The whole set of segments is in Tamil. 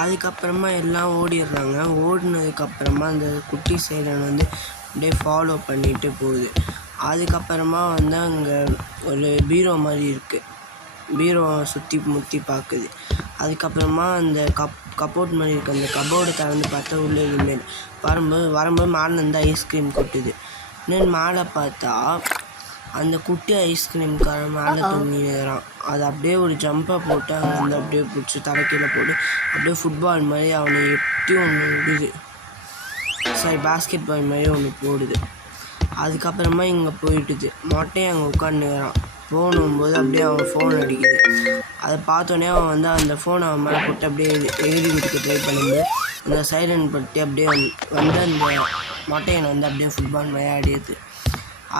அதுக்கப்புறமா எல்லாம் ஓடிடுறாங்க. ஓடினதுக்கப்புறமா அந்த குட்டி சைரன் வந்து அப்படியே ஃபாலோ பண்ணிட்டு போகுது. அதுக்கப்புறமா வந்து அங்கே ஒரு பீரோ மாதிரி இருக்குது. பீரோ சுற்றி முற்றி பார்க்குது. அதுக்கப்புறமா அந்த கப்போர்ட் மாதிரி இருக்குது. அந்த கப்போர்டு திறந்து பார்த்தா உள்ளே இனிமேல் வரும்போது மேலேருந்து ஐஸ்கிரீம் கொட்டுது. இன்னும் மேலே பார்த்தா அந்த குட்டி ஐஸ்கிரீம்கார மேலே தூங்கிடுறான். அது அப்படியே ஒரு ஜம்பை போட்டு அங்கே வந்து அப்படியே பிடிச்சி தலைக்கீழே போட்டு அப்படியே ஃபுட்பால் மாதிரி அவனை எட்டி ஒன்று விடுது. பாஸ்கெட் பால் மாதிரி ஒன்று போடுது. அதுக்கப்புறமா இங்கே போயிட்டுது. மொட்டையும் அங்கே உட்காந்துக்கிறான். போகும்போது அப்படியே அவன் ஃபோன் அடிக்குது. அதை பார்த்தோன்னே அவன் வந்து அந்த ஃபோனை அவன் மேலே போட்டு அப்படியே எழுதி கொடுக்க ட்ரை பண்ணும்போது அந்த சைரன் பட்டு அப்படியே வந்து அந்த மொட்டையனை வந்து அப்படியே ஃபுட்பால் விளையாடியது.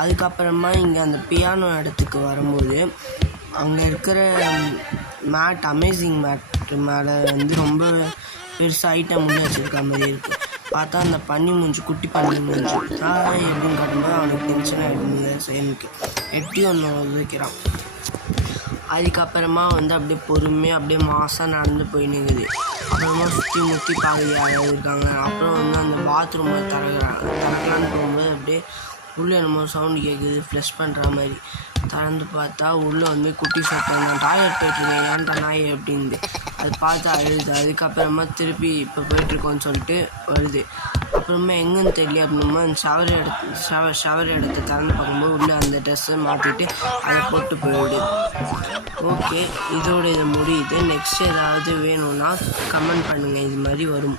அதுக்கப்புறமா இங்கே அந்த பியானோ இடத்துக்கு வரும்போது அங்கே இருக்கிற மேட் அமேசிங் மேட் மேலே வந்து ரொம்ப பெருசாக ஐட்டம் முன்னே வச்சுருக்க மாதிரி இருக்குது. பார்த்தா அந்த குட்டி பண்ணி மூஞ்சி எப்படின்னு காட்டும்போது அவனுக்கு டென்ஷன் ஆகிடுது. சைனுக்கு எட்டி ஒன்று வைக்கிறான். அதுக்கப்புறமா வந்து அப்படியே பொறுமையாக அப்படியே மாசாக நடந்து போய் நிற்குது. அப்புறமா சுற்றி முற்றி பாதையாக இருக்காங்க. அப்புறம் வந்து அந்த பாத்ரூமை திறக்கலான்னு போகும்போது அப்படியே உள்ளே என்னமோ சவுண்டு கேட்குது, ஃப்ளஷ் பண்ணுற மாதிரி. திறந்து பார்த்தா உள்ளே வந்து குட்டி சட்டம் நான் டாய்லெட் போயிட்டுருக்கேன், ஏன்டா நாய் அப்படின்து. அது பார்த்து அழுது. அதுக்கப்புறமா திருப்பி இப்போ போயிட்டுருக்கோன்னு சொல்லிட்டு வருது. அப்புறமா எங்கேன்னு தெரியல அப்படின்னா அந்த ஷவர் இடத்த திறந்து பார்க்கும்போது உள்ளே அந்த ட்ரெஸ்ஸை மாற்றிட்டு அதை போட்டு போயிடுது. ஓகே, இதோட இதை முடியுது. நெக்ஸ்ட் ஏதாவது வேணும்னா கமெண்ட் பண்ணுங்கள். இது மாதிரி வரும்.